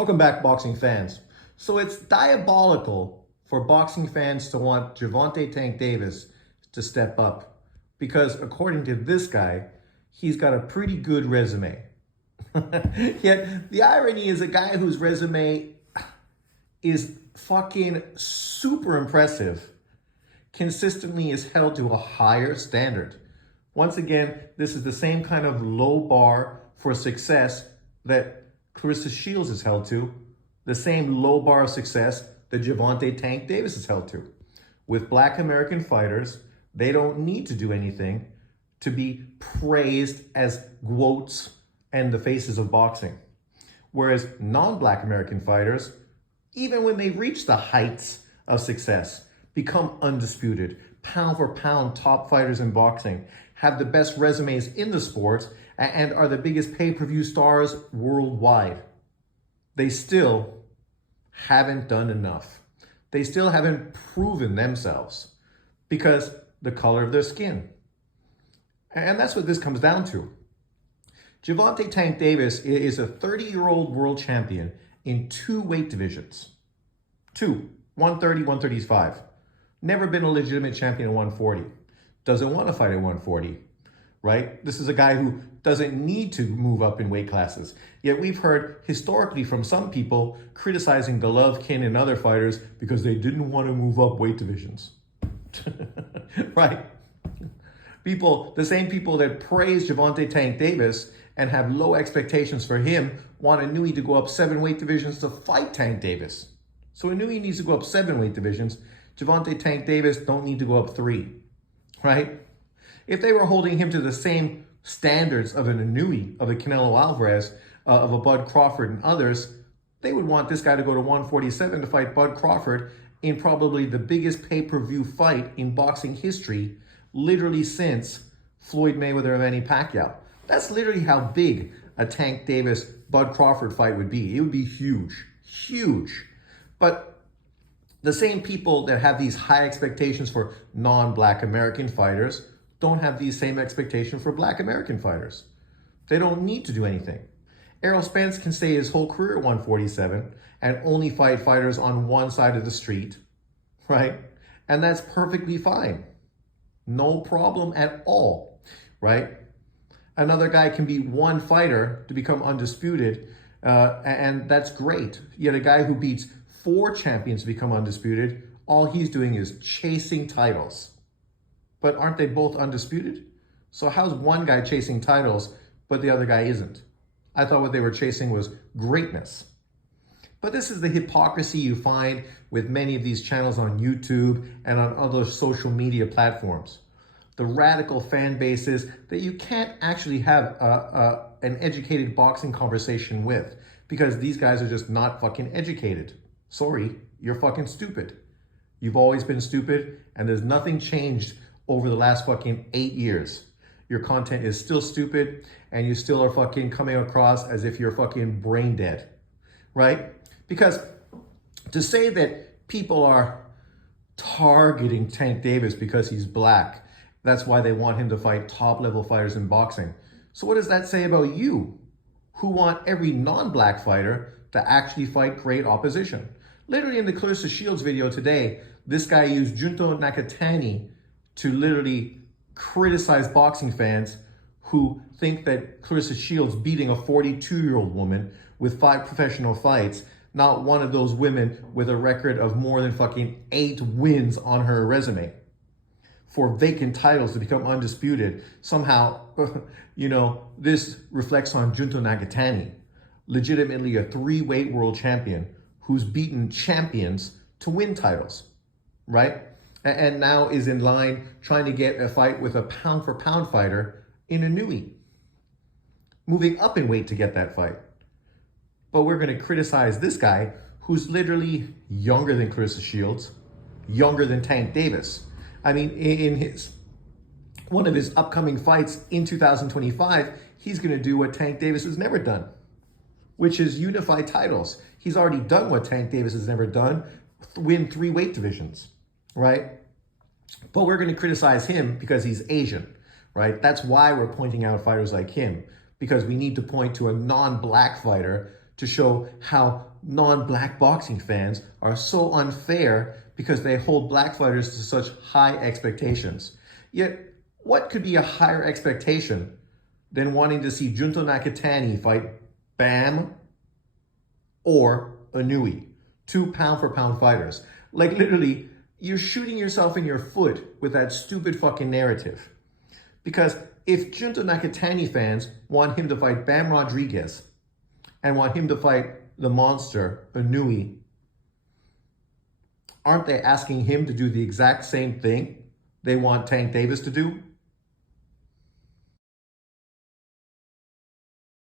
Welcome back, boxing fans. So it's diabolical for boxing fans to want Gervonta Tank Davis to step up because according to this guy, he's got a pretty good resume. Yet the irony is a guy whose resume is fucking super impressive consistently is held to a higher standard. Once again, this is the same kind of low bar for success that Claressa Shields is held to, the same low bar of success that Gervonta Tank Davis is held to. With Black American fighters, they don't need to do anything to be praised as GOATs and the faces of boxing. Whereas non-Black American fighters, even when they reach the heights of success, become undisputed, pound for pound top fighters in boxing, have the best resumes in the sport, and are the biggest pay-per-view stars worldwide. They still haven't done enough. They still haven't proven themselves because the color of their skin. And that's what this comes down to. Gervonta Tank Davis is a 30-year-old world champion in 2 weight divisions. 2, 130, 135. Never been a legitimate champion at 140. Doesn't want to fight at 140, right? This is a guy who doesn't need to move up in weight classes. Yet we've heard historically from some people criticizing Golovkin and other fighters because they didn't want to move up weight divisions. Right? People, the same people that praise Gervonta Tank Davis and have low expectations for him want Inoue to go up 7 weight divisions to fight Tank Davis. So Inoue needs to go up 7 weight divisions. Gervonta Tank Davis don't need to go up 3, right? If they were holding him to the same standards of an Inoue, of a Canelo Alvarez, of a Bud Crawford and others, they would want this guy to go to 147 to fight Bud Crawford in probably the biggest pay-per-view fight in boxing history, literally since Floyd Mayweather and Manny Pacquiao. That's literally how big a Tank Davis-Bud Crawford fight would be. It would be huge, huge. But the same people that have these high expectations for non-Black American fighters don't have these same expectations for Black American fighters. They don't need to do anything. Errol Spence can stay his whole career at 147 and only fight fighters on one side of the street, right? And that's perfectly fine. No problem at all, right? Another guy can be one fighter to become undisputed, and that's great. Yet a guy who beats 4 champions to become undisputed, all he's doing is chasing titles. But aren't they both undisputed? So how's one guy chasing titles, but the other guy isn't? I thought what they were chasing was greatness. But this is the hypocrisy you find with many of these channels on YouTube and on other social media platforms. The radical fan bases that you can't actually have an educated boxing conversation with because these guys are just not fucking educated. Sorry, you're fucking stupid. You've always been stupid and there's nothing changed over the last fucking 8 years. Your content is still stupid and you still are fucking coming across as if you're fucking brain dead, right? Because to say that people are targeting Tank Davis because he's Black, that's why they want him to fight top level fighters in boxing. So what does that say about you, who want every non-Black fighter to actually fight great opposition? Literally in the Claressa Shields video today, this guy used Junto Nakatani to literally criticize boxing fans who think that Claressa Shields beating a 42-year-old woman with 5 professional fights, not one of those women with a record of more than fucking 8 wins on her resume, for vacant titles to become undisputed. Somehow, this reflects on Junto Nakatani, legitimately a 3-weight world champion who's beaten champions to win titles, right? And now is in line trying to get a fight with a pound-for-pound fighter in Inoue, moving up in weight to get that fight. But we're going to criticize this guy who's literally younger than Claressa Shields, younger than Tank Davis. I mean, in one of his upcoming fights in 2025, he's going to do what Tank Davis has never done, which is unify titles. He's already done what Tank Davis has never done, win 3 weight divisions, right? But we're going to criticize him because he's Asian, right? That's why we're pointing out fighters like him, because we need to point to a non-Black fighter to show how non-black boxing fans are so unfair because they hold black fighters to such high expectations. Yet, what could be a higher expectation than wanting to see Junto Nakatani fight Bam or Inoue, 2 pound-for-pound fighters? Like, literally, you're shooting yourself in your foot with that stupid fucking narrative. Because if Junto Nakatani fans want him to fight Bam Rodriguez and want him to fight the monster, Inoue, aren't they asking him to do the exact same thing they want Tank Davis to do?